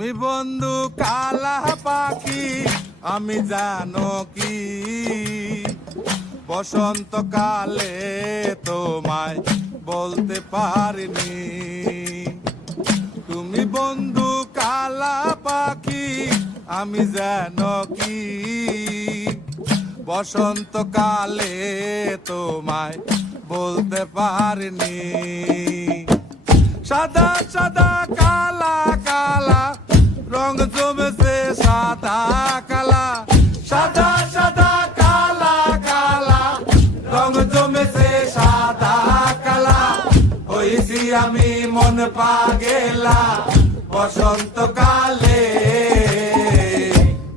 তুমি বন্ধু কালা পাখি আমি জানো কি বসন্তকালে তোমায় বলতে পারিনি। তুমি বন্ধু কালা পাখি আমি জানো কি বসন্তকালে তোমায় বলতে পারিনি। সাদা সাদা কালা কালা রং জমেছে সাদা কালা, সাদা সাদা কালা কালা রং জমেছে সাদা কালা। হইছি আমি মন পাগেলা বসন্তকালে।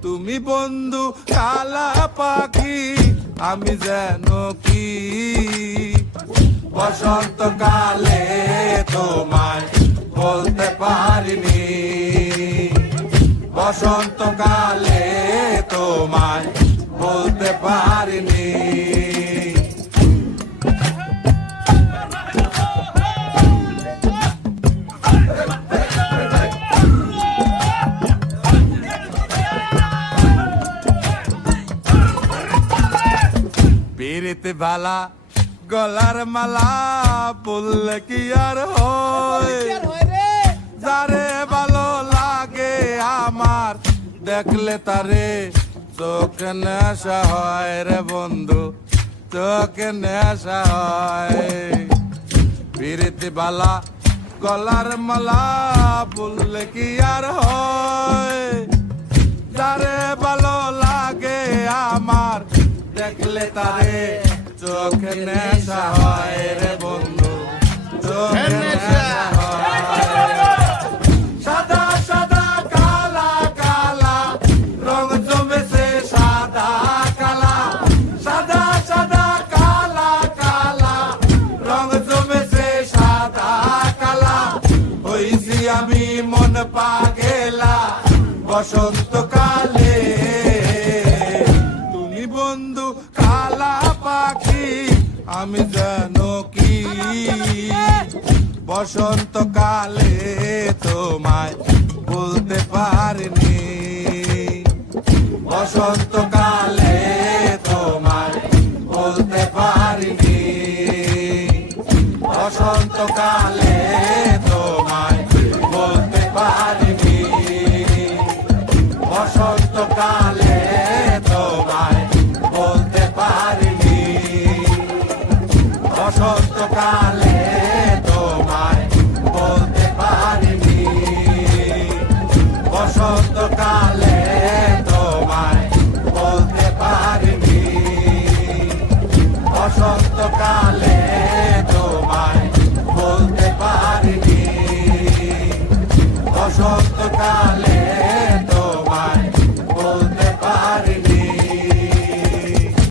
তুমি বন্ধু কালা পাখি আমি যেন কি বসন্তকালে তোমায় বলতে পারিনি। বসন্তকালে তোমায় বলতে পারিনি। পিরিত বালা গলার মালা বললে কি আর হয়, যারে ভালো লাগে আমার দেখলে তারে চোখে নেশা হয় রে বন্ধু, চোখে নেশা হয়। পিরিতি বালা গলার মালা বললে কি আর হয়, যারে ভালো লাগে আমার দেখলে তারে চোখে নেশা হয় রে বন্ধু, চোখে নেশা হয়। সাদা সাদা কালা কালা রং জমেছে সাদা কালা, সাদা সাদা কালা কালা রং জমেছে সাদা কালা। হইছি আমি মন পাগেলা বসন্তকালে। তুমি বন্ধু কালা পাখি আমি জানো কি বসন্তকালে তোমায় বলতে পারিনি। বসন্তকালে তোমায় বলতে পারিনি। বসন্তকালে তোমায় বলতে পারিনি। বসন্তকালে তোমায় বলতে পারিনি। বসন্তকালে তোমায় বলতে পারিনি। বসন্তকালে তোমায় বলতে পারিনি। বসন্তকালে তোমায় বলতে পারিনি। বসন্তকালে